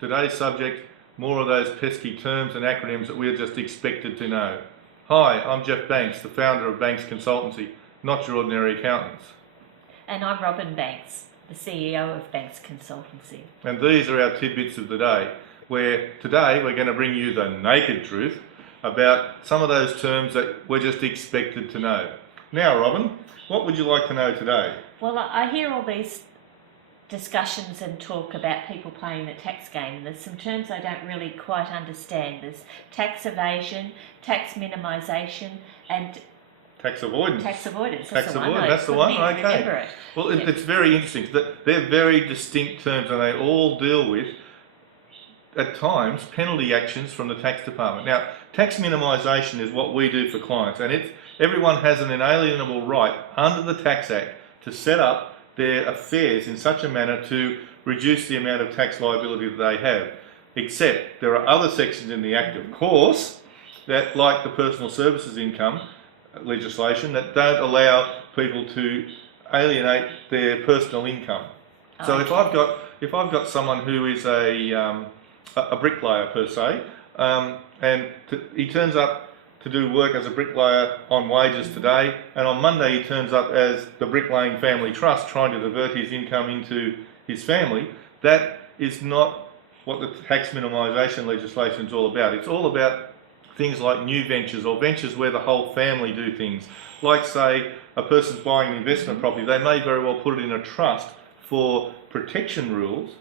Today's subject, more of those pesky terms and acronyms that we're just expected to know. Hi, I'm Jeff Banks, the founder of Banks Consultancy, not your ordinary accountants. And I'm Robin Banks, the CEO of Banks Consultancy. And these are our tidbits of the day, where today we're going to bring you the naked truth about some of those terms that we're just expected to know. Now, Robin, what would you like to know today? Well, I hear all these discussions and talk about people playing the tax game. There's some terms I don't really quite understand. There's tax evasion, tax minimization, and tax avoidance. Tax avoidance. That's the one. Okay. Well, it's very interesting. They're very distinct terms, and they all deal with, at times, penalty actions from the tax department. Now, tax minimisation is what we do for clients, and everyone has an inalienable right under the Tax Act to set up their affairs in such a manner to reduce the amount of tax liability that they have. Except there are other sections in the Act, of course, that, like the personal services income legislation, that don't allow people to alienate their personal income. So if I've got someone who is a bricklayer per se, and he turns up to do work as a bricklayer on wages today, and on Monday he turns up as the Bricklaying Family Trust trying to divert his income into his family, that is not what the tax minimisation legislation is all about. It's all about things like new ventures or ventures where the whole family do things. Like, say, a person's buying an investment property, they may very well put it in a trust for protection rules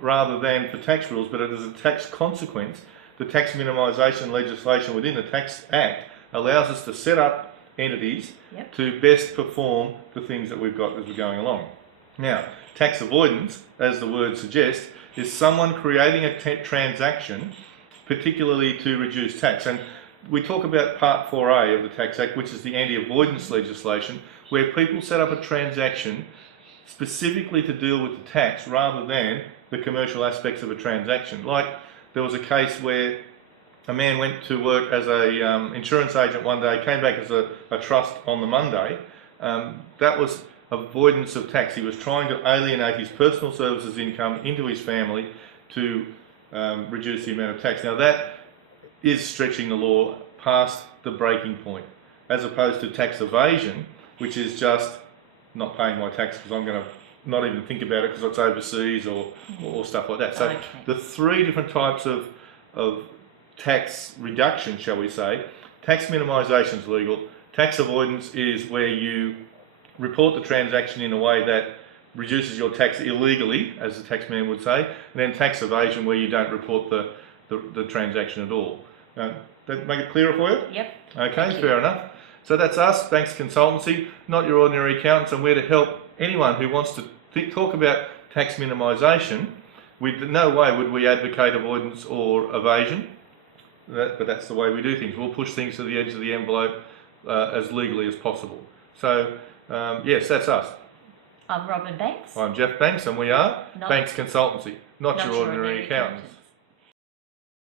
rather than for tax rules, but it is a tax consequence. The tax minimisation legislation within the Tax Act allows us to set up entities to best perform the things that we've got as we're going along. Now, tax avoidance, as the word suggests, is someone creating a transaction particularly to reduce tax. And we talk about Part 4A of the Tax Act, which is the anti-avoidance legislation, where people set up a transaction specifically to deal with the tax rather than the commercial aspects of a transaction. Like, there was a case where a man went to work as a insurance agent one day, came back as a trust on the Monday. That was avoidance of tax. He was trying to alienate his personal services income into his family to reduce the amount of tax. Now, that is stretching the law past the breaking point, as opposed to tax evasion, which is just not paying my tax because I'm going to not even think about it because it's overseas or stuff like that. So the three different types of tax reduction, shall we say, tax minimisation is legal, tax avoidance is where you report the transaction in a way that reduces your tax illegally, as the tax man would say, and then tax evasion where you don't report the transaction at all. That make it clearer for you? Yep. Okay, fair enough. So that's us, Banks Consultancy, not your ordinary accountants, and we're to help anyone who wants to talk about tax minimisation. No way would we advocate avoidance or evasion, but that's the way we do things. We'll push things to the edge of the envelope as legally as possible. So, yes, that's us. I'm Robin Banks. I'm Jeff Banks, and we are Banks Consultancy, not your ordinary accountants.